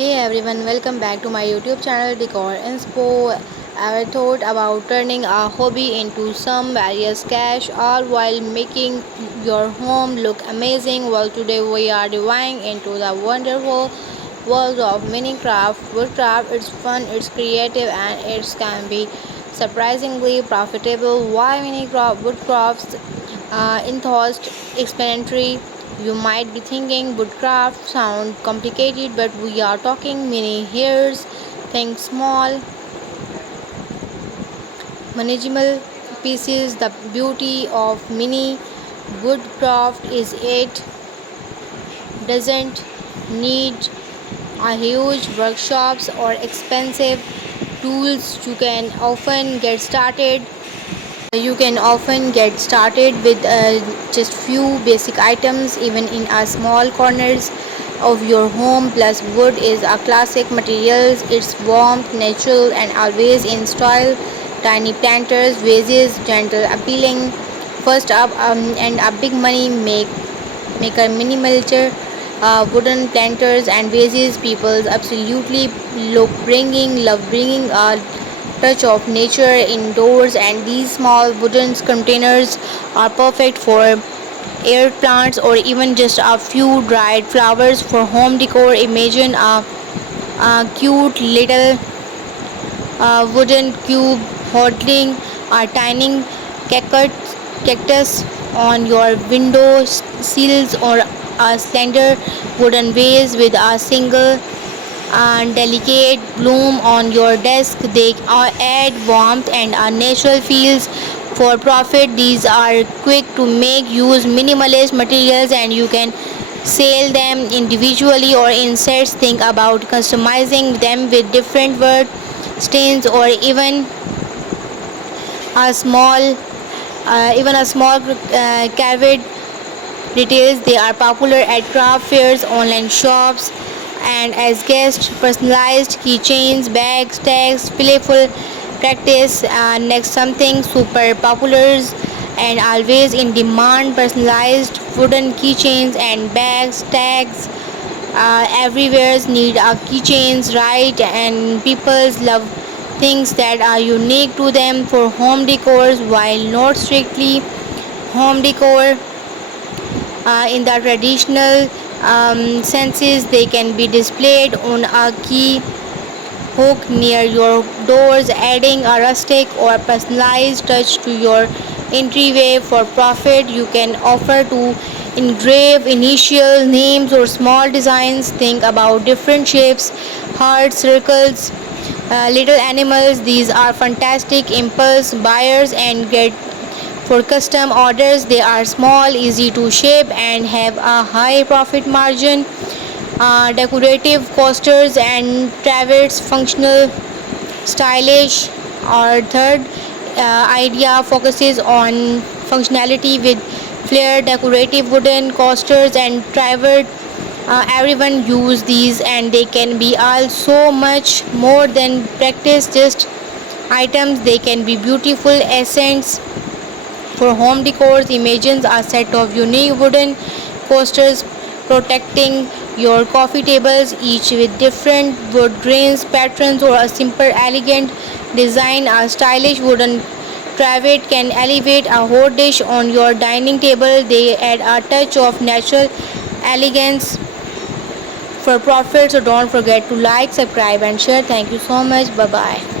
Hey everyone, welcome back to my YouTube channel Decor Inspo. I thought about turning a hobby into some various cash, all while making your home look amazing. Well, today we are diving into the wonderful world of mini craft. Woodcraft, it's fun, it's creative, and it can be surprisingly profitable. Why mini craft woodcrafts? In thought explanatory, you might be thinking woodcraft sound complicated, but we are talking mini hairs. Think small, manageable pieces. The beauty of mini woodcraft is it doesn't need a huge workshops or expensive tools. You can often get started with just few basic items, even in a small corners of your home. Plus, wood is a classic materials. It's warm, natural, and always in style. Tiny planters, vases, gentle, appealing. First up, and a big money maker miniature wooden planters and vases. People absolutely love bringing a touch of nature indoors, and these small wooden containers are perfect for air plants or even just a few dried flowers for home decor. Imagine a cute little wooden cube holding a tiny cactus on your window sills, or a slender wooden vase with a single and delicate bloom on your desk. They add warmth and a natural feels. For profit, these are quick to make, use minimalist materials, and you can sell them individually or in sets. Think about customizing them with different wood stains or a small carved details. They are popular at craft fairs, online shops, and as guests. Personalized keychains, bags, tags, playful practice. Next, something super popular and always in demand: personalized wooden keychains and bags, tags. Everywhere need a keychains, right? And people love things that are unique to them. For home decors, while not strictly home decor in the traditional senses, they can be displayed on a key hook near your doors, adding a rustic or personalized touch to your entryway. For profit, you can offer to engrave initial names or small designs. Think about different shapes: hearts, circles, little animals. These are fantastic impulse buyers and get for custom orders. They are small, easy to shape, and have a high profit margin. Decorative coasters and trivets, functional, stylish. Our third idea focuses on functionality with flair. Decorative wooden coasters and trivet. Everyone use these, and they can be all so much more than practice just items. They can be beautiful accents for home decor. Imagine a set of unique wooden coasters protecting your coffee tables, each with different wood grains, patterns, or a simple, elegant design. A stylish wooden trivet can elevate a hot dish on your dining table. They add a touch of natural elegance. For profit, so don't forget to like, subscribe, and share. Thank you so much. Bye bye.